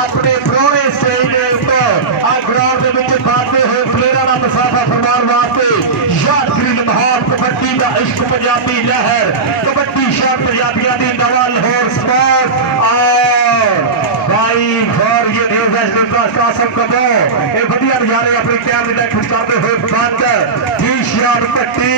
अपने prone stage के ऊपर आ ग्राउंड के विच बाते हुए प्लेयरां दा मुसाफा फरमान वास्ते यादगिरी महान कबड्डी का इश्क पंजाबी लहर कबड्डी शहर पंजाबियों की नवा लाहौर स्पोर्ट भाई घर ये कासम कबो ये बढ़िया नजारे अपने कैमरे खुश करते हुए बंद ईशियान पट्टी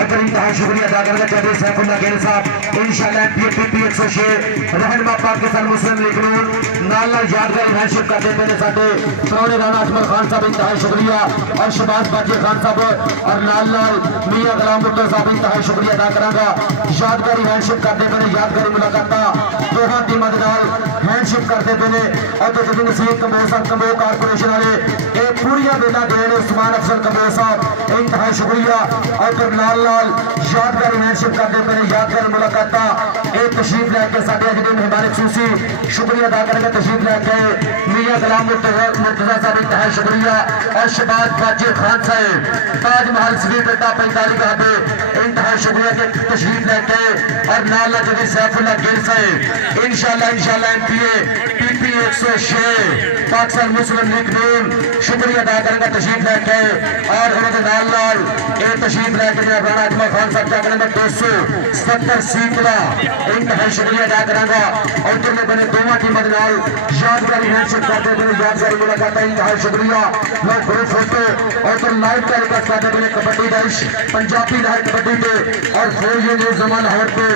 अगर इंतहा शुक्रिया अदा करना चाहते सैफुल्लाह गिल साहब इंशाल्लाह पीपी 106 रहनुमा पाकिस्तान मुस्लिम लीग नून नाल यादगार हैंडशेक करते पे साडे प्रोने राणा अजमल खान साहब इंतहा शुक्रिया और शहबाज बाजी खान साहब और नाल मियां गुलाम भुट्टो साहब इंतहा शुक्रिया अदा करांगा यादगारी हैंडशेक करते पे यादगारी मुलाकात दोहां टीमां दे नाल हैंडशेक करते पे और तो नसीब कंबोज साहब कंबो कारपोरेशन वाले ये पूरियां बेला देने उस्मान अफजल कंबोज साहब इंतहा शुक्रिया और फिर लाल लाल यादगार हैंडशेक करते पे यादगार मुलाकात एक तशरीफ लैके साडे अज दे मेहमान खसूसी शुक्रिया अदा करेंगे तशरीफ लैके मियां गुलाम मुर्तजा साहब इंतहा शुक्रिया और शहबाज बाजी खान साहब ताजमहल स्वीट अड्डा 45 का इंतहा शुक्रिया के तशरीफ लैके और नाल जदी सैफुल्लाह गिल साहब इंशाल्लाह एमपीए पीपी 106 पाकिस्तान मुस्लिम लीग नून शुक्रिया अदा करेंगे तशरीफ लैके और उन्होंने नाल नाल ये तशरीफ लैके राणा अजमल खान साहब क्या करेंगे 270 सीट का इंतहा शुक्रिया अदा करांगा और तुमने बने दोनों टीमों के नाल यादगारी हैंडशेक करते हुए यादगारी मुलाकात इंतहा शुक्रिया मैं ग्रुप फोटो और फिर लाइव टेलीकास्ट करते हुए कबड्डी का इश्क पंजाबी लहर कबड्डी पे और फोर ये न्यूज़ जमान लाहौर पे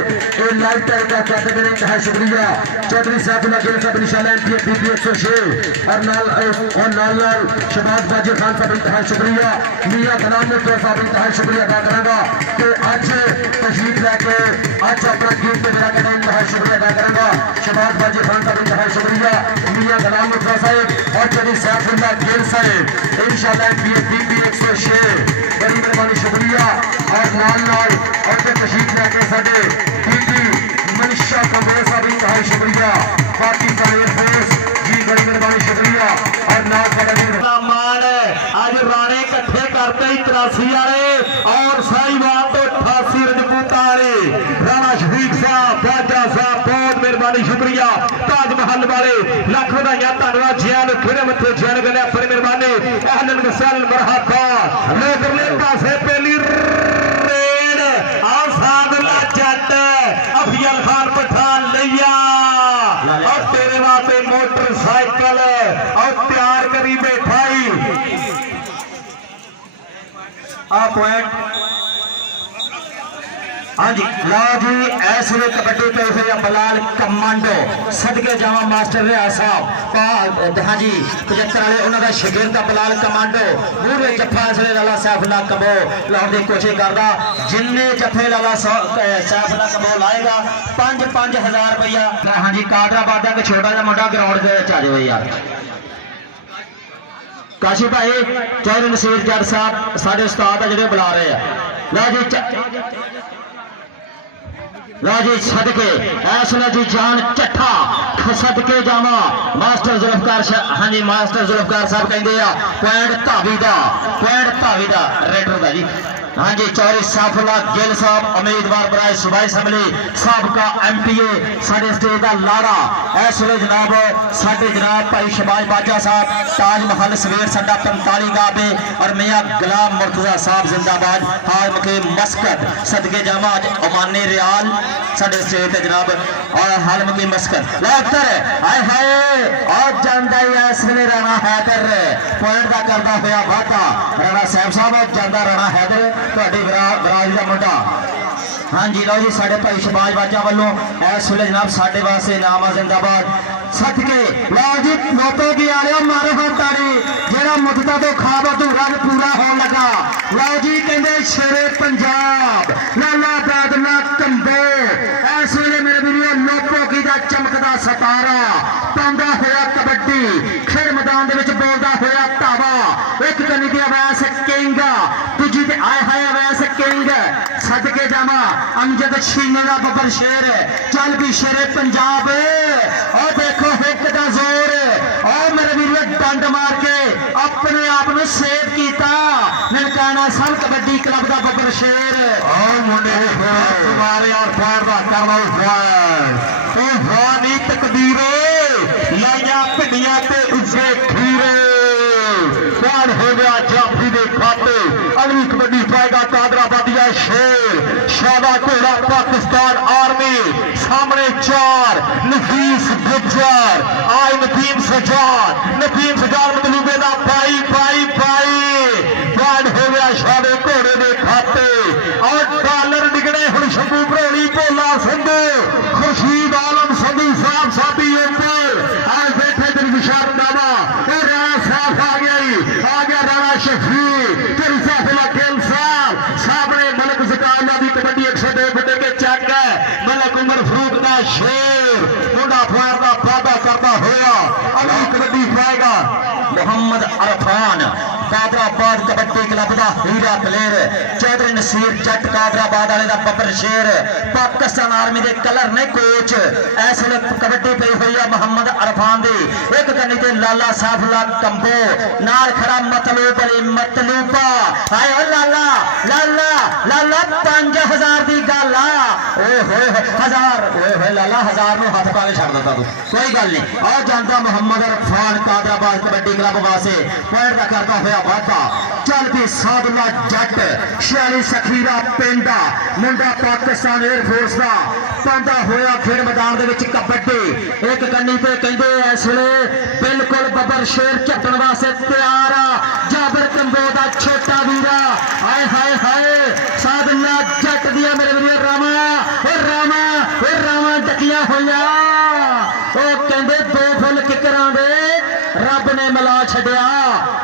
ये लाइव टेलीकास्ट करते हुए इंतहा शुक्रिया चौधरी सैफुल्लाह गिल साहब इंशाल्लाह एमपीए पीपी 106 और नाल शहबाज बाजी खान साहब इंतहा शुक्रिया मियां गुलाम मुर्तजा साहब इंतहा शुक्रिया अदा करांगा कि अज तशरीफ लैके अज अपना गीत पे मेरा कहना इंतहा शुक्रिया अदा करांगा शहबाज बाजी खान साहब इंतहा शुक्रिया मियां गुलाम मुर्तजा साहब और चौधरी सैफुल्लाह गिल साहब इंशाल्लाह एमपीए पीपी 106 बड़ी मेहरबानी शुक्रिया और नाल और तशरीफ लैके साडे पीपी मनीषा कंबोज साहब इंतहा शुक्रिया पाकिस्तान एयरफोर्स जी बड़ी मेहरबानी शुक्रिया और मान आज राणे इकट्ठे करते ही 83 वाले और साहिवाल तो 88 रजपूत वाले राणा शफीक साहब बाजा साहब बहुत मेहरबानी शुक्रिया ताजमहल वाले लख बधाइयां धन्यवाद जियां फिर मथे जन गले बड़ी मेहरबानी अहलन वसहलन मरहबा लोगले पासे पहली रेड आ सादला जट अफजल खान पठान लिया और तेरे वास्ते मोटरसाइकिल और तैयार करी बैठाई आ पॉइंट हाँ जी लो जी इस वे कबड्डी पे हुए बलाल कमांडो सदके जावा मास्टर रिया साहब हाँ जी 75 वाले उन्होंने शगिर्द बलाल कमांडो पूरे जफा इसलिए लाला सैफुल्लाह कंबो लाने की कोशिश करता जिन्ने जफे लाला सैफुल्लाह कंबो लाएगा 5-5 रुपया हाँ जी कादराबाद का छोटा जा मुंडा ग्राउंड के आ जाओ यार काशी भाई चौधरी नसीर जट साहब साढ़े उस्ताद है जो बुला रहे हैं राजी सदके ऐसला जी जान चट्ठा सदके जावा मास्टर जुल्फकार हाँ जी मास्टर जुल्फकार साहब कहते पॉइंट धावी का रेडर का जी हाँ जी चौधरी सैफुल्लाह गिल साहब उम्मीदवार बराए सूबाई असैम्बली साबका एमपीए साडे स्टेट का लाड़ा इस वे जनाब साडे जनाब भाई शहबाज बाजा साहब ताजमहल सवेर सड्डा 45 का पे और मियां गुलाम मुर्तजा साहब जिंदाबाद हाल मुकीम मस्कत सदके जामा ओमानी रियाल साडे स्टेट जनाब और हाल मुकीम मस्कत लातर हाय हाय और जांदा इस वे राणा हैदर पॉइंट का करता हुआ वादा राणा साहब साहब जांदा राणा हैदर बराज का मुंडा हाँ जी लो जी साढ़े भाई शहबाज बाजा वालों इस वे जनाब साढ़े वास्ते नाम जिंदाबाद सदके लो जी लोटो की आ रहा मारो हाथ ताड़ी जेड़ा मुद्दा तो खाब अधूरा पूरा होने लगा लो जी कहते शेरे पंजाब लाला बैदना कंबो इस वे मेरे वीडियो लोटो की दा चमकदा सतारा पांदा होया कबड्डी खेल मैदान दे विच बोलदा होया धावा एक कनी दी अवैस किंग दूजी ते आए हाय अवैस किंग सदके जावा अमजद छीने का बबर शेर चल भी शेरे पंजाब और देखो हिट का जोर और मेरे वीर डंड मार के अपने आप को सेव किया ननकाना सन कबड्डी क्लब का बबर शेर और मुंडे तुम्हारे और फाड़ का करवा तकदीर 4 नफीस गुज्जर आई नदीम सजान मतलूबे का पाई पाई पाई पॉइंट हो गया शादे घोड़े के खाते और डॉलर निकले हूँ शंभू भरोली भोला संधू खुर्शीद आलम संधू साहब साबी ऊपर आज बैठे दिन विशाल दादा और राणा साहब आ गया राणा शफी तेरी साफिला खेल साहब ने मलक जकाला की कबड्डी 102 फुटे के चेक है मलक उमर फरूक का शेर मुंडा फायर का वादा करता हुआ अगली कबड्डी पाएगा मोहम्मद अरफान कादराबाद कबड्डी क्लब का हीरा प्लेयर चौधरी नसीर जट कादराबाद वाले का बब्बर शेर पाकिस्तान आर्मी के कलर ने कोच इस वे कबड्डी पई हुई है मोहम्मद अरफान की एक कन्नी ते लाला साफुल्ला कंबो नाल खड़ा मतलूब अली मतलूबा हाय लाला लाला लाला 5000 की गल हजार लाला 1000 ਨੂੰ ਹੱਥ ਪਾ ਕੇ ਛੱਡ ਦਿੱਤਾ ਤੂੰ ਕੋਈ ਗੱਲ ਨਹੀਂ ਆ ਜਾਂਦਾ ਮੁਹੰਮਦ ਅਰਫਾਨ ਕਾਦਰਾਬਾਦ ਕਬੱਡੀ ਕਲੱਬ ਵਾਸਤੇ ਪੁਆਇੰਟ ਦਾ ਕਰਦਾ ਹੋਇਆ ਵਾਧਾ ਚੱਲ ਵੀ ਸਾਦੁੱਲਾ ਜੱਟ ਸ਼ਿਆਲੀ ਸਖੀਰਾ ਪਿੰਡਾ ਮੁੰਡਾ ਪਾਕਿਸਤਾਨ 에ਅਰ ਫੋਰਸ ਦਾ ਪਾਉਂਦਾ ਹੋਇਆ ਖੇਡ ਮੈਦਾਨ ਦੇ ਵਿੱਚ ਕਬੱਡੀ ਇੱਕ ਕੰਨੀ ਤੇ ਕਹਿੰਦੇ ਇਸ ਵੇਲੇ ਬਿਲਕੁਲ ਬੱਬਰ ਸ਼ੇਰ ਝੱਟਣ ਵਾਸਤੇ ਤਿਆਰ ਆ ਜਾਬਰ ਕੰਬੋ ਦਾ ਛੋਟਾ ਵੀਰਾ ਹਾਏ ਹਾਏ ਹਾਏ ਸਾਦੁੱਲਾ ਜੱਟ ਦੀਆਂ ਮੇਰੇ ਵੀਰ ਰਾਮਾ ਟਕੀਆਂ ਹੋਈਆਂ ਉਹ ਕਹਿੰਦੇ 2 ਫੁੱਲ ਕਿਕਰਾਂ ਦੇ ਰੱਬ ਨੇ ਮਿਲਾ ਛੱਡਿਆ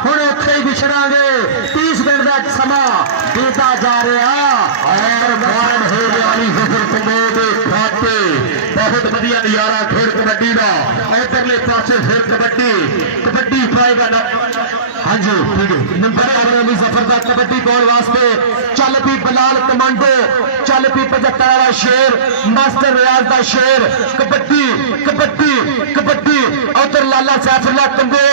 ਹੁਣ ਉੱਥੇ ਹੀ ਵਿਛੜਾਂਗੇ 30 ਮਿੰਟ ਦਾ ਸਮਾਂ ਬੀਤਾ ਜਾ ਰਿਹਾ ਔਰ ਮਾਰਨ ਹੋ ਗਿਆ ਅਲੀ ਜ਼ਫਰ ਕੰਬੋ ਦੇ ਖਾਤੇ बहुत बढ़िया नजारा खेल कबड्डी का इधरले पासे फिर कबड्डी पाएगा ना हाँ जी ठीक है नंबर अली जफर का कबड्डी पाने वास्ते चल भी बलाल कमांडो चल भी 75 वाला शेर मास्टर रियाज का शेर कबड्डी उधर लाला सैफुल्ला कंबो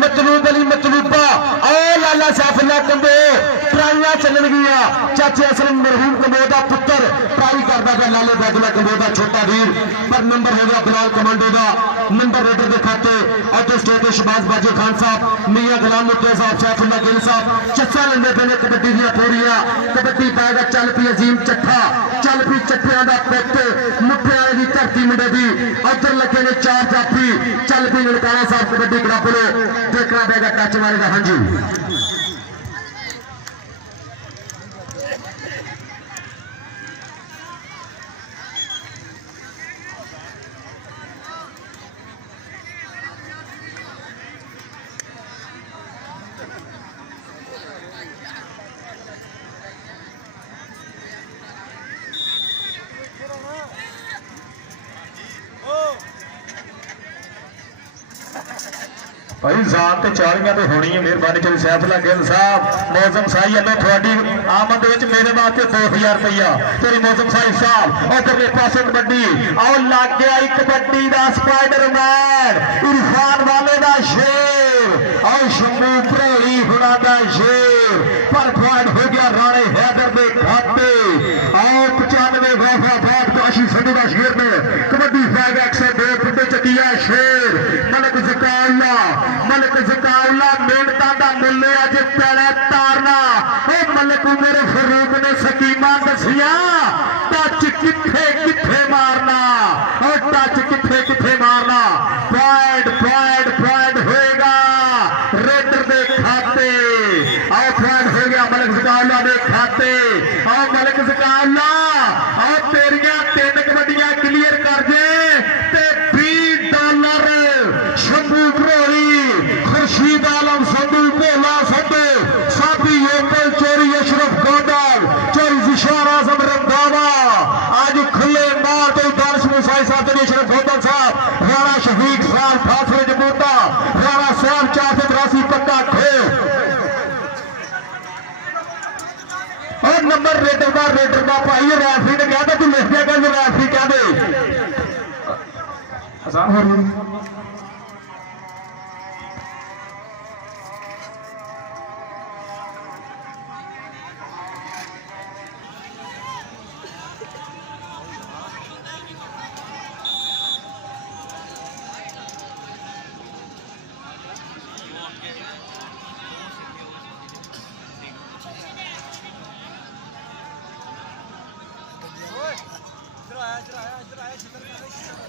मतलूब अली मतलूबा और लाला सैफुल्ला कंबो ट्राइयां चलन गया चाचे असलम मरहूम कंबो का पुत्र ट्राई करता था लाले बैदुल्ला कंबो का छोटा वीर पर नंबर हो गया बिलाल कमांडो का नंबर रेडर के खाते और स्टेट के शहबाज बाजी खान साहब मियां गुलाम मुर्तजा साहब सैफुल्ला गिल साहब चस्सा लेंदे पे कबड्डी दी पूरियां कबड्डी पाएगा चल पी अजीम चट्ठा चल पी चट्ठियां दा पुत मुठियां दी धरती मुंडे दी उधर लगे ने 4 जाफी चल पी लड़काना साहब कबड्डी क्लब लो देखना पड़ेगा टच मारेगा हाँ जी भाई जात तो 40 तो होनी है मेहरबानी चली सैफुल्ला गिल साहब मौसम साई अल्लाह थोड़ी आमद मेरे वास्ते 2000 रुपया तेरी मौसम साई साहब उधरले पासे कबड्डी और लग गया कबड्डी का स्पाइडरमैन इरफान वाले का शेर और शंभू भरोली हुणा का शेर पर पॉइंट हो गया राणे हैदर के खाते और 95 वफाबाद काशी संधू का शेर ने कबड्डी फ्लैग 102 फुटे चकिया शेर मलक जकाउल्ला मेहनता का मुल्ले अज पैना तारना मलक उमर फरूक ने सकीमा दसिया टच किथे मारना और टच किथे मारना पॉइंट होएगा रेडर के खाते और पॉइंट हो गया मलक जकाउल्ला के खाते और मलक जकाउल्ला और तेरिया 3 कबड्डियां क्लियर कर दे शंभू भरोली खुर्शीद आलम संधू भोला संधू साबी ओपल चोरी अशरफ गोदर चोरी जिशार आजम रंधावा आज खुले मार तो दानिश मुसाई साहब अशरफ गोदर साहब राणा शफीक साहब फासरे जमूता राणा साहब 483 पक्का खो और नंबर रेडर का भाई रैफरी ने कहा था तू लिख दिया कर रैफरी कह दे इधर आया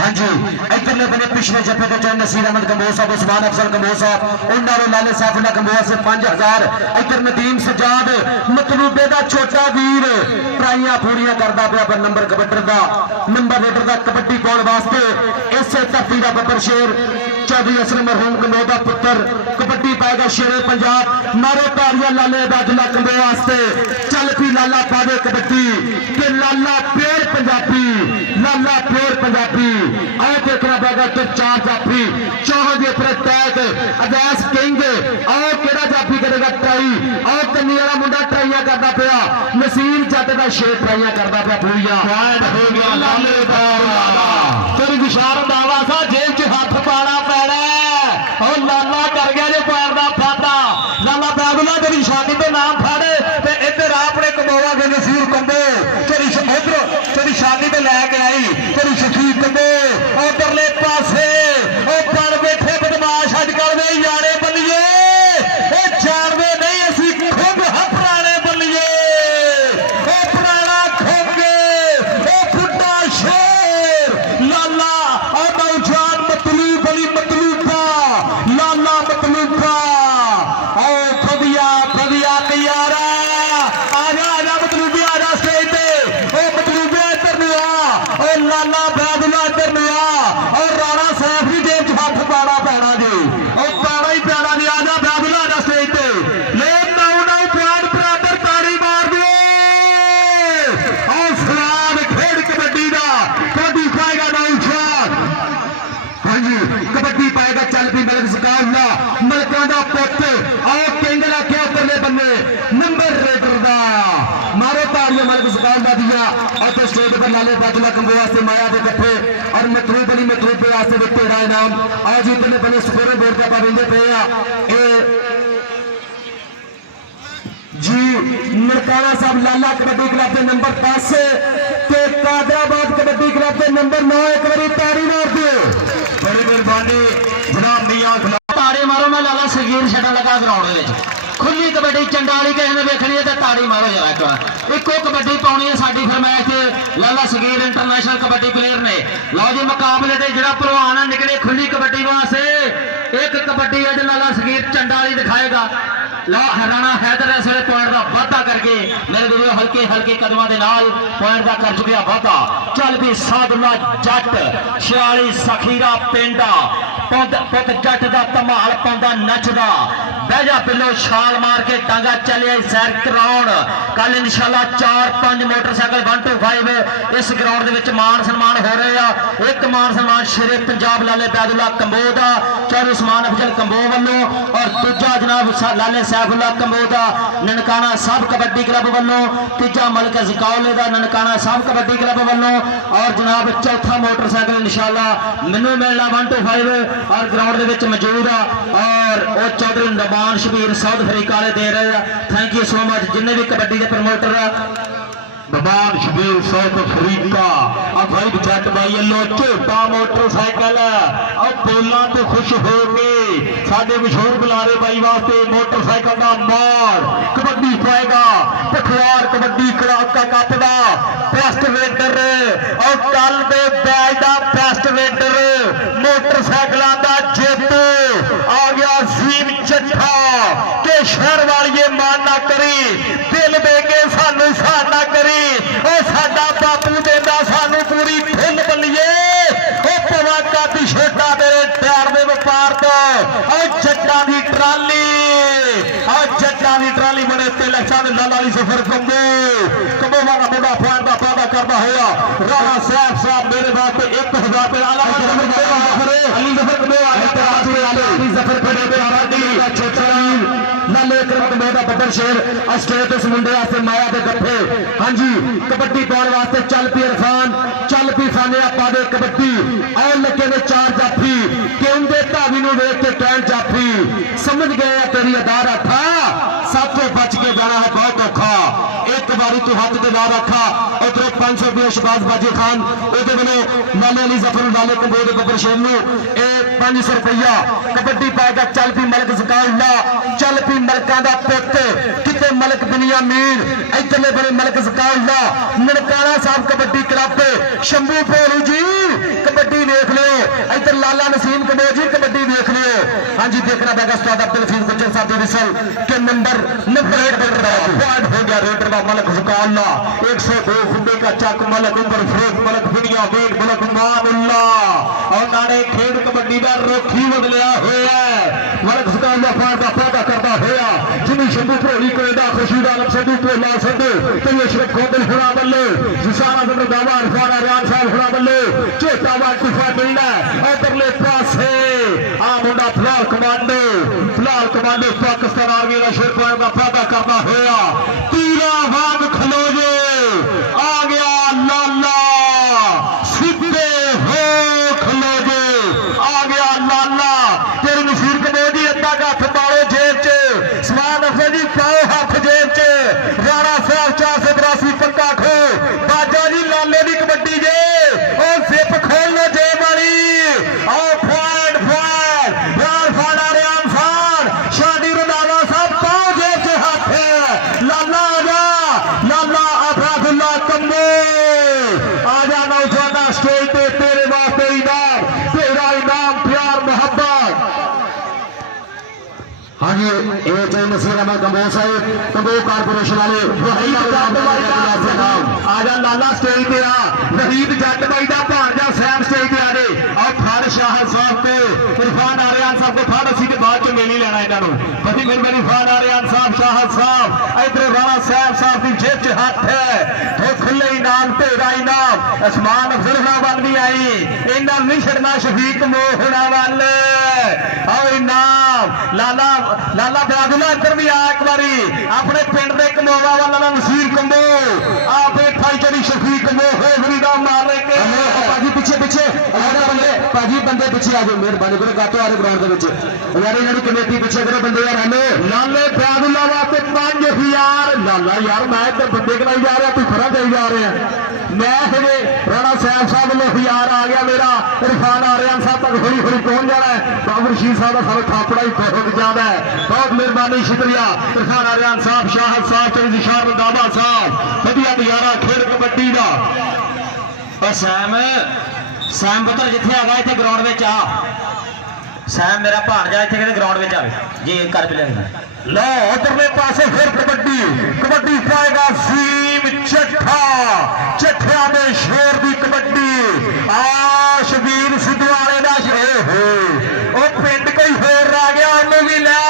हाँ जी इधरले बने पिछले जफे तो चाहे नसीर अहमद कंबोज साहब उस्मान अफजल कंबोज साहब उन्होंने लाले सैफुल्लाह कंबोज से 5000 इधर नदीम सजाद मतलूबे का छोटा वीर ट्राइयां पूरियां करता पाया पर नंबर कबड्डर का कबड्डी पाने वास्ते इसे धरती का बब्बर शेर चौधरी असलम मरहूम कंबोज का पुत्र कबड्डी पाएगा शेरे पंजाब मारो तारियां लाले अब्दुल्ला कंबोज वास्ते चल पी लाला पावे कबड्डी के लाला प्योर पंजाबी आओ देखना पड़ेगा तो 4 जाफी चौहान के ऊपर टैग अजैस किंग आओ केड़ा जाफी करेगा ट्राई आओ कन्नी वाला मुंडा ट्राइयां करता पाया नसीर जट का शेर ट्राइयां करता पाया पूरियां हो गया लाले दा तेरी विशाल दावा सा जेब च हाथ पाना पैना और लाला कर गया जो पैर का फाटा लाला बैगुला तेरी निशानी पे नाम फड़ ते इधर अपने कमोआ के नसीर कंबो तेरी इधर तेरी शादी पे लैके आई तेरी शकीर कंबो उधरले पासे पढ़ बैठे बदमाश अजकल में यारे बल्लिए जानते नहीं असी खुद पुराने बल्लिए पुराना खोगे बुढ़ा शेर लाला और नौजवान मतलूब अली मतलूबा लाला मतलूबा फदिया तैयारा आजा मतलूबी आजा स्टेज पे मतलूबे इधर नु आ लाला बैदुल्ला इधर नु आ और राणा साहब भी जेब च हथ पाना पैना जी पाना ही पैना जी आजा बैदुल्ला आजा स्टेज पे ले नौ प्यार बराबर ताड़ी मार दिए और सलाद खेड कबड्डी का कबड्डी पाएगा नौशाद हाँ जी कबड्डी पाएगा चल भी मेरे सकाला मलकों का पुत और केंद्र क्या करने बने नंबर रेटर का मारो ताड़ियां मलक सकाल का दिया और तो स्टेज पर लाले बैदुल्ला कंबो वास्ते माया के कट्ठे और मतलूब अली मतलूब वास्ते भी तेरा इनाम आज इतने बने स्कोर बोर्ड का पाबंदे पे जी नरकाना साहब लाला कबड्डी क्लब के नंबर 10 ते कादराबाद कबड्डी क्लब के नंबर 9 एक बारी ताड़ी मार दो बड़ी मेहरबानी जनाब मियां ताड़ी मारो मैं लाला सगीर छड़ा लगा ग्राउंड खुली कबड्डी चंडाली किसी ने देखनी है तो ताड़ी मारो जरा इको कबड्डी पानी है साड़ी फरमाइश लाला सगीर इंटरनेशनल कबड्डी प्लेयर ने लो जी मुकाबले से जो भलवान निकले खुली कबड्डी वास्ते एक कबड्डी अज लाला सगीर चंडाली दिखाएगा राणा हैदर इस वे पॉइंट का वाधा करके मेरे गुरु हल्के हल्के कदमों के नाल पॉइंट का कर चुका वाधा चल भी सादुल्ला जट 46 सखीरा पिंडा पुत जट का धमाल पाउंदा नचदा बहजा पिलो छाल मार के टांगा चले सैर कराउण कल इंशाल्लाह 4-5 मोटरसाइकिल 125 इस ग्राउंड के मान सन्मान हो रहे हैं एक मान सन्मान शेरे पंजाब लाले बैदुल्ला कंबो का चौधरी उस्मान अफजल कंबो वालों और दूजा जनाब लाले सैफुल्लाह कंबो का ननकाना साहब कबड्डी क्लब वालों तीजा मलक ज़काउले का ननकाना साहब कबड्डी क्लब वालों और जनाब चौथा मोटरसाइकिल इंशाल्लाह मैनू मिलना 125 और ग्राउंड के मौजूद है और वो चौधरी नबान शबीर साउथ अफ्रीका वाले दे रहे हैं थैंक यू सो मच जिन्हें भी कबड्डी के प्रमोटर नबान शबीर साउथ अफ्रीका भाई जट भाई लो झोटा मोटरसाइकिल और बोलों तो खुश हो गए साडे मशहूर बुलारे भाई वास्ते मोटरसाइकिल का मार कबड्डी पाएगा पखवार कबड्डी क्लब का कप का बेस्ट वेटर और कल दे बैच का बेस्ट वेटर मोटरसाइकिलों का जेतू आ गया जीम चट्ठा के शहर वाली मान ना करी दिल दे के सानू सान ना करी साडा बापू देता सानू पूरी खुल बल्लिए पवा कादी छोटा तेरे प्यार के व्यापार तो जट्टा की ट्राली जट्टा की ट्राली बने तिलक लाला अली सफर कंबो वाला मुंडा फैन का पैदा करता हुआ राणा साहब मेरे बात 1000 अली बब्बर शेर स्टेट उस मुंडे वास्ते माया के गट्ठे हाँ जी कबड्डी पाने वास्ते चल पी इरफान चल पी फाने पा दे कबड्डी और लगे ने 4 जाफी क्यों दे धावी ਨੂੰ ਵੇਖ ਕੇ ਕਹਿਣ ਜਾਫੀ समझ गए तेरी अदारा था सब तो बच के जाना है बहुत औखा एक बारी तू हाथ दे ला रखा उधर 500 रुपये शबाज बाजी खान उहदे वालों लाले अली जफर लाले कंबोज बबर शेर नूं 500 रुपया कबड्डी पाएगा चल पी मलक ज़काउल्ला चल पी मलकां दा पुत किते मलक बिनियामीन इधरले बड़े मलक ज़काउल्ला ननकाना साहब कबड्डी क्लब शंभू भोलू जी कबड्डी देख लियो इधर लाला नसीम कंबोज जी कबड्डी देख लियो हाँ जी देखना पड़ेगा उस्ताद अब्दुल हफीज गुज्जर साहब की विसल के नंबर 1 हो गया रेडर का मलक ज़काउल्ला 102 खुंबे का चक मलक उमर फरोज मलक बिनियामीन मलक मानुल्ला और नारे खेड कबड्डी का रोखी बदलिया होया मलक ज़काउल्ला फाड़ का पैदा करता होया जिन्हें शंभू भरोली कनेडा खुर्शीद आलम संधू टोला संधू ते अशरफ खोदल हुरा बल्ले जिसाना जबर दावा इरफान आर्यान साहब हुरा बल्ले चेता वा तुफा मिलना उधरले पासे आ मुंडा फिलहाल कमांडो पाकिस्तान आर्मी का शेर पॉइंट का पैदा करना होया तीरा वाग खलोजे आ गया लाला सीधे हो खलोजे आ गया लाला तेरे नसीर कमोजी अद्धा का हथ पाओ जेब च समान अफसर जी पाओ हाथ जेब च राणा साहब 482 पक्का खो बाजा जी लाले की कबड्डी जे और सिप खोल लो जेब वाली आओ फॉर्ड हाँ जी ये नसीर अहमद कंबो साहब कंबो कारपोरेशन वाले आजा लाला स्टेज पे आ वहीद जट भाई का भांजा सैम स्टेज पे आ गए और फड़ शाह साहब को इरफान आर्यान साहब को फड़ असी बाद च मिल ही लेना इन्होंने बड़ी मेहरबानी इरफान आर्यान साहब शाह साहब इधर राणा सैम साहब की जेब च हाथ है तो खुले इनाम तेरा इनाम आसमान अफजल वाल भी आई इन्होंने नहीं छड़ना शफीक मोहना वाल आओ इनाम लाला लाला बयादुल्ला इधर भी आ एक बारी अपने पिंड के कमोवा वाला नसीर कंबो आप भाईचारी शफीक कंबो मारने के भाजी पीछे पीछे भाजी बंदे पीछे आ जाओ मेहरबानी करो गातो आ रहे ग्राउंड के यार इन्होंने कमेटी पीछे करो बंदे यार हमें लाले बयादुल्ला वास्ते 5000 लाला यार मैं तो बंदे कराई जा रहा तू खरा जाई जा रहे हैं मैं हजे राणा साहब साहब लो 1000 आ गया मेरा इरफान आर्यन साहब तक हौली हौली पहुंच जाना है बाबर रशीद साहब का सारा थापड़ा ही बहुत ज्यादा है बहुत मेहरबानी शुक्रिया इरफान आर्यन साहब शाह साहब चौधरी निशान रंधावा साहब वधिया नजारा खेल कबड्डी का और सैम पुत्र जिथे आ गया इतने ग्राउंड में आ सैम मेरा भाणजा इतने ग्राउंड में आए जी कर भी लेगा लो उधरले पासे फिर कबड्डी पाएगा सीम चट्ठा चट्ठिया में शेर की कबड्डी शबीर सिद्धू वाले का शेर पिंड कोई होर रह गया उन्हें भी ले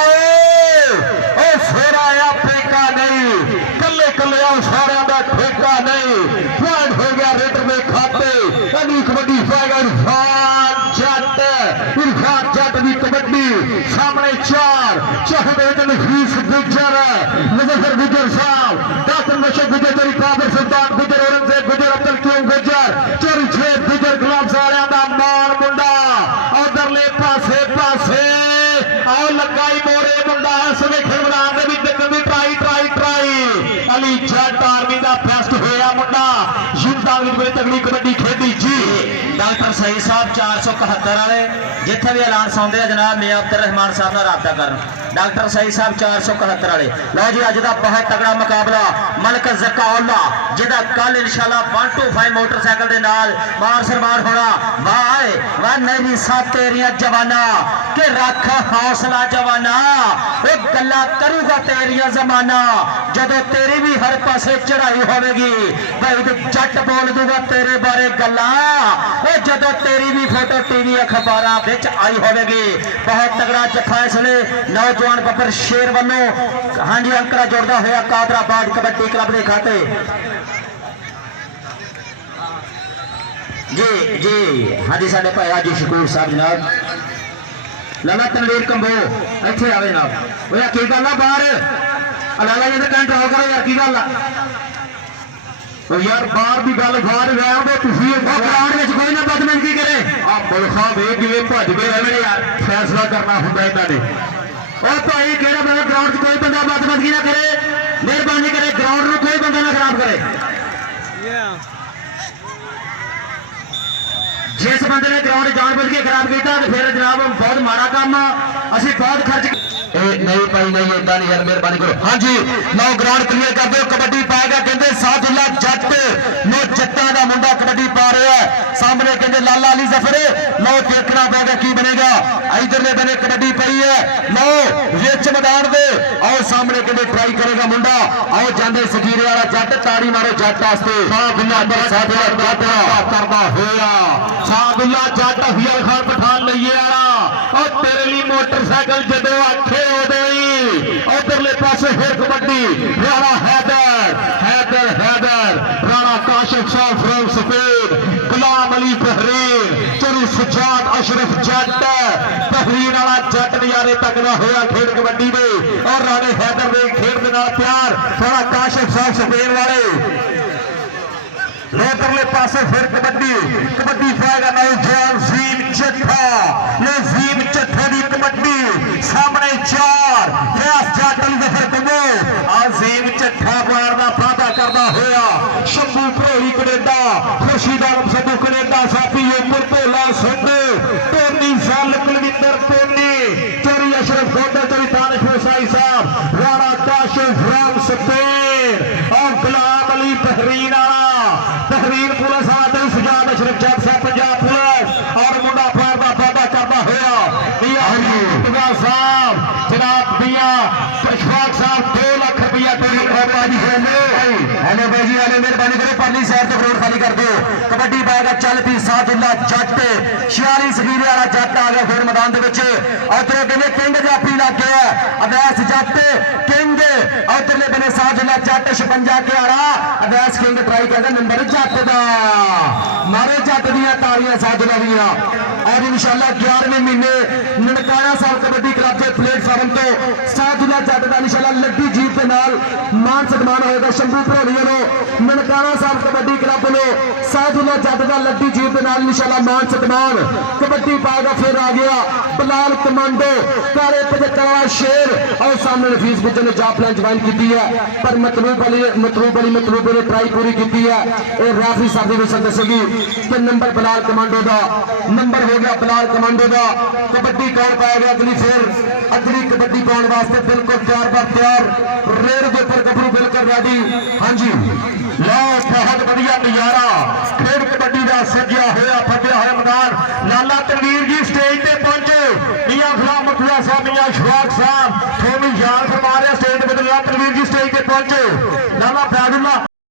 सिर आया फेंका नहीं कले कले सारे का ठेका नहीं पॉइंट हो गया रेडर में खाते अगली कबड्डी पाएगा इरफान जट की कबड्डी सामने 4 चौथे नफीस गुजर मुजफ्फर गुजर साहब डॉक्टर मशहूर गुजर चोरी काबिर सुल्तान गुजर औरंगजेब गुजर अब्दुल क्यूम गुजर चोरी छेद गुजर गुलाब सारिया का मान मुंडा उधरले पासे पासे आओ लगाई मोरे मुंडा सवे खेलना भी भी ट्राई अली जट आर्मी का फेस्ट होया मुंडा युद्धां में तगड़ी कबड्डी खेडी जी डॉक्टर सही साहब 471 वाले जिथे भी ऐलान सौंदे जनाब मियां अब्दुल रहमान साहब नाल राबता करन डॉक्टर सही साहब 471 वाले लो जी अज का बहुत तगड़ा मुकाबला मलक ज़काउल्ला जिहदा कल इंशाअल्लाह 125 मोटरसाइकिल दे नाल मार सरमार होना वाह नहीं सा तेरियां जवाना के रख हौसला जवाना वो गल्ला करूगा तेरियां जमाना जदों तेरी भी हर पासे चढ़ाई होगी भाई जट बोल दूगा तेरे बारे गल्ला जदों तेरी भी फोटो टीवी अखबारां विच आई होगी बहुत तगड़ा जफा इसलिए नौजवान बब्बर शेर वालों हाँ जी अंकड़ा जुड़ता हुआ कादराबाद कबड्डी क्लब के खाते जी जी हाँ जी साडे भाई हाजी शकूर साहब जनाब लाला तनवीर कंबो इत्थे आवे जनाब ओए की गल आ बाहर लाला जी ते कंट्रोल करो यार की गल तो यार बाहर की गल बाहर गया ग्राउंड में कोई ना बदतमीजी करे आप मुल्क साहब ये किवें भज के रहे यार फैसला करना होंगे इन्होंने। और भाई जो बंदा ग्राउंड कोई बंदा बदमजगी ना करे, मेहरबानी करे ग्राउंड में कोई बंदा ना खराब करे। जिस बंद ने ग्राउंड जानबूझ के खराब किया तो फिर जनाब बहुत माड़ा काम असं बहुत खर्च नहीं भाई नहीं इदा नहीं यार मेहरबानी करो। हाँ जी लो ग्राउंड क्लीयर कर दो। कबड्डी पाएगा कहते सादुल्ला जट नो जट्टा का मुंडा कबड्डी पा रहा है सामने कहते लाला अली जफर लो देखना पेगा की बनेगा। इधरले बने कबड्डी पई है लो विच मैदान दे आओ सामने कहते ट्राई करेगा मुंडा आओ जाते सकीरे वाला जट ताड़ी मारो जट वास्ते सादुल्ला करदा होया सादुल्ला जट हियर खान पठान लइए वाला और तेरे लिए मोटरसाइकिल जदों आखे उदों ही उधरले पासे फिर कबड्डी राणा हैदर हैदर हैदर राणा काशिफ साहब फ्रॉम सफेद गुलाम अली बहरीन चरु सजाद अशरफ जट बहरीन वाला जट नजारे तकड़ा होया खेड कबड्डी में और राणे हैदर ने खेड के नाल प्यार राणा काशिफ साहब सफेद वाले लोकरले पासे फिर कबड्डी कबड्डी पाएगा नौजवान जीम चट्ठा नजीम चट्ठा की कबड्डी सामने चार जाटल जफर कमो आजीम चट्ठा पार का वादा करता होया शंभू भरोली कनेडा खुशीदार संधू कनेडा साथी उमर भोला संधू टोनी साल कुलविंदर टोनी चोरी अशरफ गोडा चोरी तानिश हुसैन साहब राणा काशिफ राम सफेद और Ghulam Ali Bahrain Bahrain police आदम सजाद अशरफ जट साहब पंजाब पुलिस और मुंडा फायर का वादा करता होया साहब जनाब दिया अशफाक साहब 2 लाख रुपया हेलो भाई जी हेलो मेहरबानी करो परली साइड तो रोड खाली कर दो। कबड्डी पाएगा चल पी सादुल्ला जट 46 सगीरे वाला जट आ गया फिर मैदान के उधर कहने किंग जाफी लग गया अवैस जट किंग उधरले बने सादुल्ला जट 56 के आड़ा अवैस किंग ट्राई करता नंबर जट का मारे जट दिया तालियां सादुल्ला दिया और इंशाल्लाह 11वें महीने ननकाना साहब कबड्डी क्लब के प्लेटफार्म तो सादुल्ला जट का इंशाल्लाह लड्डी जीत के नाल मान सम्मान होगा। शंभू भरोली वालों ननकाना साहब कबड्डी क्लब वालों सादुल्ला जट का लड्डी जीत के नाल इंशाल्लाह मान सम्मान कबड्डी पाएगा। फिर आ गया बिलाल कमांडो काले पचक्कर वाला शेर और सामने नफीस गुज्जर ने जाप लाइन ज्वाइन की है पर मतलूब ने ट्राई पूरी की है और राफी साहब भी सन दसेगी कि नंबर बिलाल कमांडो का नंबर हो गया बिलाल कमांडो का। कबड्डी कौन पाएगा अगली कबड्डी पाने वास्ते बिल्कुल तैयार पर तैयार रेड के ऊपर गबरू बिल्कुल रेडी। हाँ जी लो बहुत बढ़िया नजारा खेड कबड्डी का सजिया होया फटिया होया मैदान लाला तनवीर जी स्टेज पे पहुंचे मियां गुलाम मथुरा साहब मियां अशफाक साहब थोड़ी याद फरमा रहे स्टेज पे लाला तनवीर जी स्टेज पे पहुंचे लाला फैजुल्ला